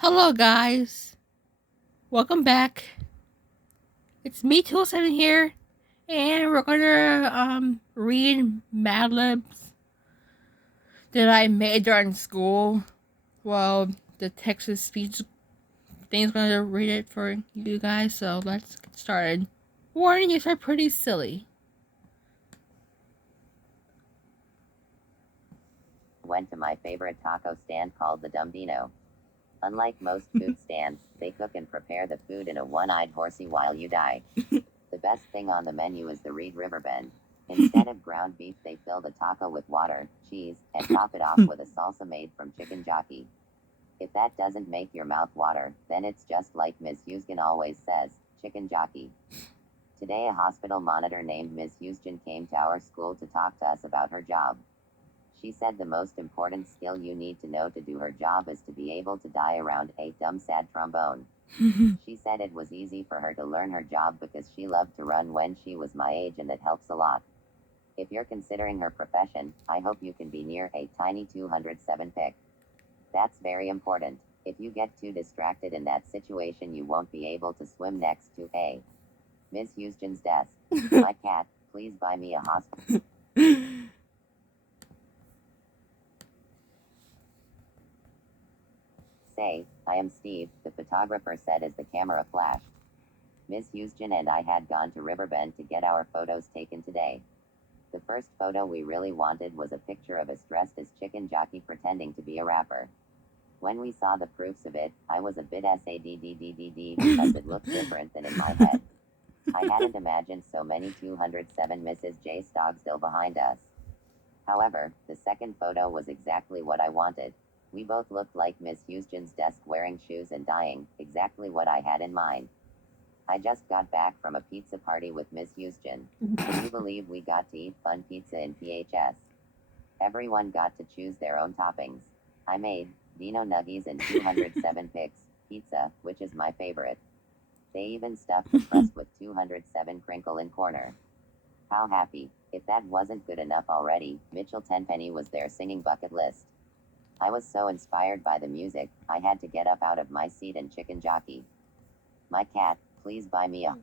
Hello, guys. Welcome back. It's me, 207 here, and we're gonna read Mad Libs that I made during school. Well, the Texas speech thing's gonna read it for you guys, so let's get started. Warning: these are pretty silly. Went to my favorite taco stand called the Dumdino. Unlike most food stands, they cook and prepare the food in a one-eyed horsey while you die. The best thing on the menu is the Reed River Bend. Instead of ground beef, they fill the taco with water, cheese, and top it off with a salsa made from chicken jockey. If that doesn't make your mouth water, then it's just like Ms. Houston always says, chicken jockey. Today a hospital monitor named Ms. Houston came to our school to talk to us about her job. She said the most important skill you need to know to do her job is to be able to die around a dumb sad trombone. She said it was easy for her to learn her job because she loved to run when she was my age, and that helps a lot. If you're considering her profession, I hope you can be near a tiny 207 pick. That's very important. If you get too distracted in that situation, you won't be able to swim next to a Ms. Houston's desk. My cat, please buy me a hospital. Say, I am Steve, the photographer said as the camera flashed. Miss Houston and I had gone to Riverbend to get our photos taken today. The first photo we really wanted was a picture of us dressed as chicken jockey pretending to be a rapper. When we saw the proofs of it, I was a bit saddd because it looked different than in my head. I hadn't imagined so many 207 Mrs. J. Stogsdill behind us. However, the second photo was exactly what I wanted. We both looked like Miss Houston's desk wearing shoes and dying, exactly what I had in mind. I just got back from a pizza party with Miss Houston. Can you believe we got to eat fun pizza in PHS? Everyone got to choose their own toppings. I made Dino Nuggies and 207 Picks pizza, which is my favorite. They even stuffed the crust with 207 crinkle in corner. How happy. If that wasn't good enough already, Mitchell Tenpenny was there singing Bucket List. I was so inspired by the music, I had to get up out of my seat and chicken jockey. My cat, please buy me a...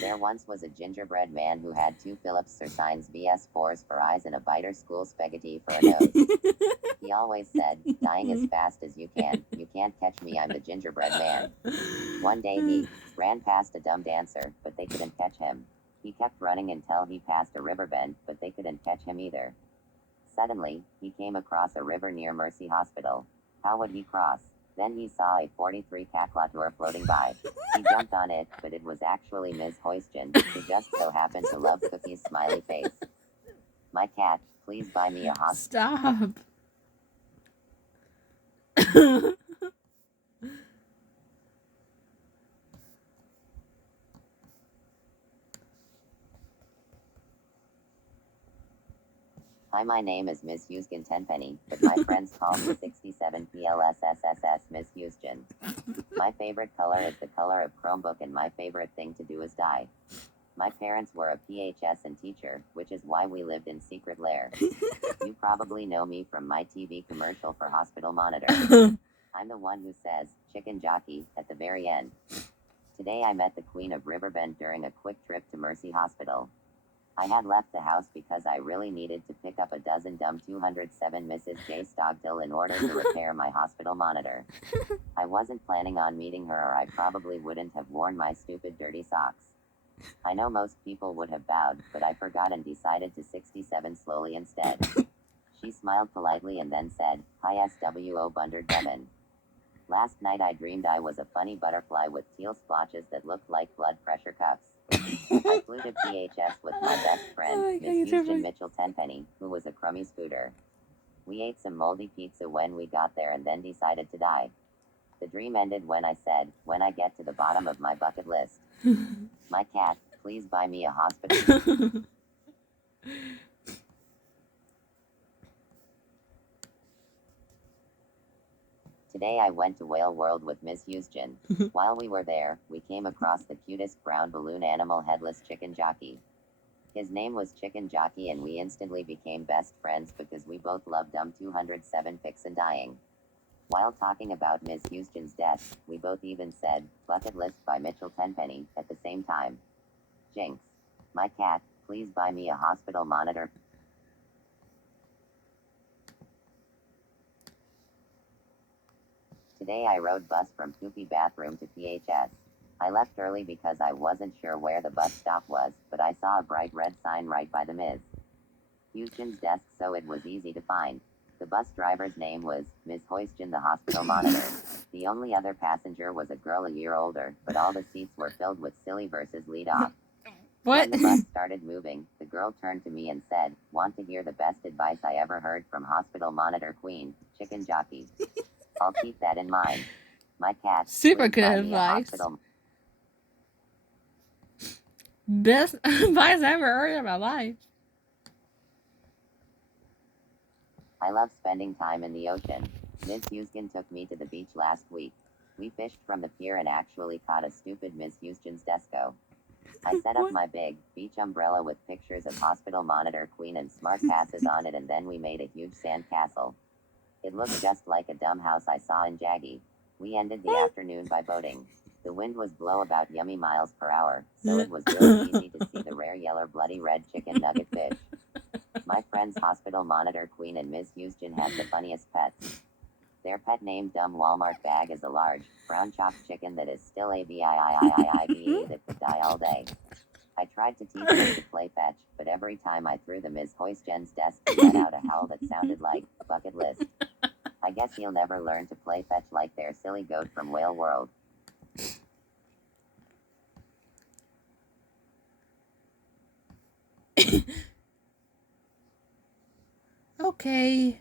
There once was a gingerbread man who had two Philips Signs VS4s for eyes and a biter school spaghetti for a nose. He always said, dying as fast as you can't catch me, I'm the gingerbread man. One day he ran past a dumb dancer, but they couldn't catch him. He kept running until he passed a river bend, but they couldn't catch him either. Suddenly, he came across a river near Mercy Hospital. How would he cross? Then he saw a 43 cacklator floating by. He jumped on it, but it was actually Ms. Houston, who just so happened to love Cookie's smiley face. My cat, please buy me a hospital. Stop. Hi, my name is Miss Houston Tenpenny, but my friends call me 67 PLSSSS Miss Houston. My favorite color is the color of Chromebook, and my favorite thing to do is die. My parents were a PHS and teacher, which is why we lived in secret lair. You probably know me from my TV commercial for Hospital Monitor. I'm the one who says, chicken jockey, at the very end. Today I met the Queen of Riverbend during a quick trip to Mercy Hospital. I had left the house because I really needed to pick up a dozen dumb 207 Mrs. J. Stockdill in order to repair my hospital monitor. I wasn't planning on meeting her, or I probably wouldn't have worn my stupid dirty socks. I know most people would have bowed, but I forgot and decided to 67 slowly instead. She smiled politely and then said, "Hi SWO Bundard Devon. Last night I dreamed I was a funny butterfly with teal splotches that looked like blood pressure cuffs. I flew to PHS with my best friend, Miss Houston Mitchell Tenpenny, who was a crummy scooter. We ate some moldy pizza when we got there and then decided to die. The dream ended when I said, when I get to the bottom of my bucket list. My cat, please buy me a hospital." Today I went to Whale World with Miss Houston. While we were there, we came across the cutest brown balloon animal headless chicken jockey. His name was Chicken Jockey, and we instantly became best friends because we both loved Dumb 207 Fix and Dying. While talking about Ms. Houston's death, we both even said, "Bucket List" by Mitchell Tenpenny at the same time. Jinx. My cat, please buy me a hospital monitor. Today I rode bus from Poopy Bathroom to PHS. I left early because I wasn't sure where the bus stop was, but I saw a bright red sign right by the Ms. Houston's desk, so it was easy to find. The bus driver's name was Ms. Houston, the hospital monitor. The only other passenger was a girl a year older, but all the seats were filled with silly verses lead off. What? When the bus started moving, the girl turned to me and said, "Want to hear the best advice I ever heard from hospital monitor queen, Chicken Jockey?" I'll keep that in mind. My cat, Super please good buy me a advice. hospital. Best advice I ever heard in my life. I love spending time in the ocean. Ms. Houston took me to the beach last week. We fished from the pier and actually caught a stupid Ms. Houston's desco. I set up my big beach umbrella with pictures of hospital monitor queen and smart passes on it, and then we made a huge sand castle. It looked just like a dumb house I saw in Jaggy. We ended the afternoon by boating. The wind was blow about yummy miles per hour, so it was really easy to see the rare yellow bloody red chicken nugget fish. My friend's hospital monitor queen and Ms. Houston had the funniest pets. Their pet named Dumb Walmart Bag is a large, brown chopped chicken that is still AVIIIIIBE that could die all day. I tried to teach them to play fetch, but every time I threw the Ms. Houston's desk, he let out a howl that sounded like Bucket List. I guess he'll never learn to play fetch like their silly goat from Whale World. Okay.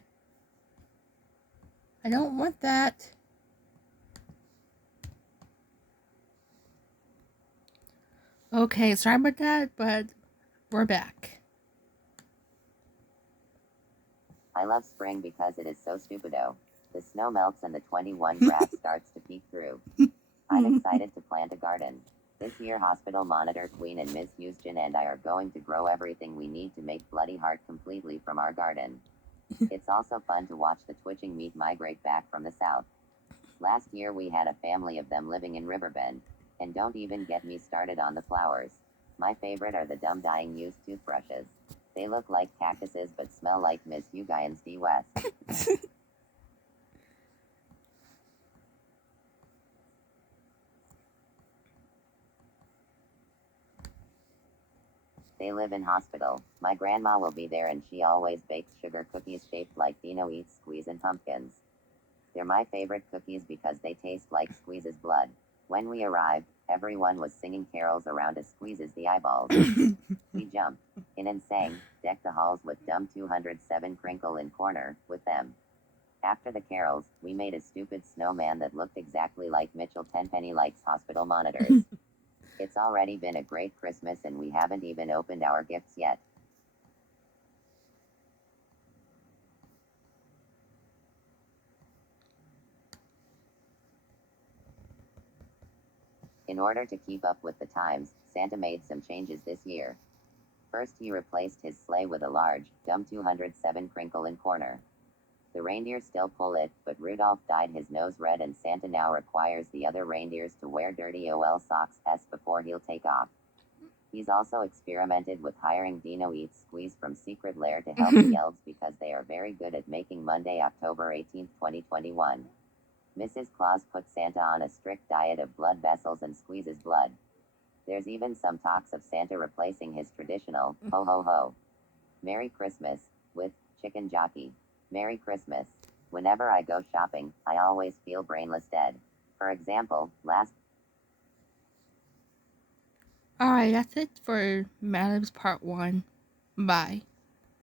I don't want that. Okay, sorry about that, but we're back. I love spring because it is so stupido. The snow melts and the 21 grass starts to peek through. I'm excited to plant a garden. This year, hospital monitor queen and Ms. Houston and I are going to grow everything we need to make Bloody Heart completely from our garden. It's also fun to watch the twitching meat migrate back from the south. Last year we had a family of them living in Riverbend. And don't even get me started on the flowers. My favorite are the dumb dying used toothbrushes. They look like cactuses but smell like Miss Hugians D. West. They live in hospital. My grandma will be there and she always bakes sugar cookies shaped like Dino eats Squeeze and pumpkins. They're my favorite cookies because they taste like Squeeze's blood. When we arrived, everyone was singing carols around as Squeezes the eyeballs. We jumped in and sang, "Deck the Halls with Dumb 207 Crinkle in Corner" with them. After the carols, we made a stupid snowman that looked exactly like Mitchell Tenpenny likes hospital monitors. It's already been a great Christmas and we haven't even opened our gifts yet. In order to keep up with the times, Santa made some changes this year. First, he replaced his sleigh with a large, Dumb 207 Crinkle in Corner. The reindeer still pull it, but Rudolph dyed his nose red and Santa now requires the other reindeers to wear dirty OL socks before he'll take off. He's also experimented with hiring Dino Eats Squeeze from Secret Lair to help the elves because they are very good at making Monday, October 18, 2021. Mrs. Claus put Santa on a strict diet of blood vessels and squeezes blood. There's even some talks of Santa replacing his traditional, ho ho ho. Merry Christmas, with Chicken Jockey. Merry Christmas. Whenever I go shopping, I always feel brainless dead. For example, Alright, that's it for Madam's Part 1. Bye.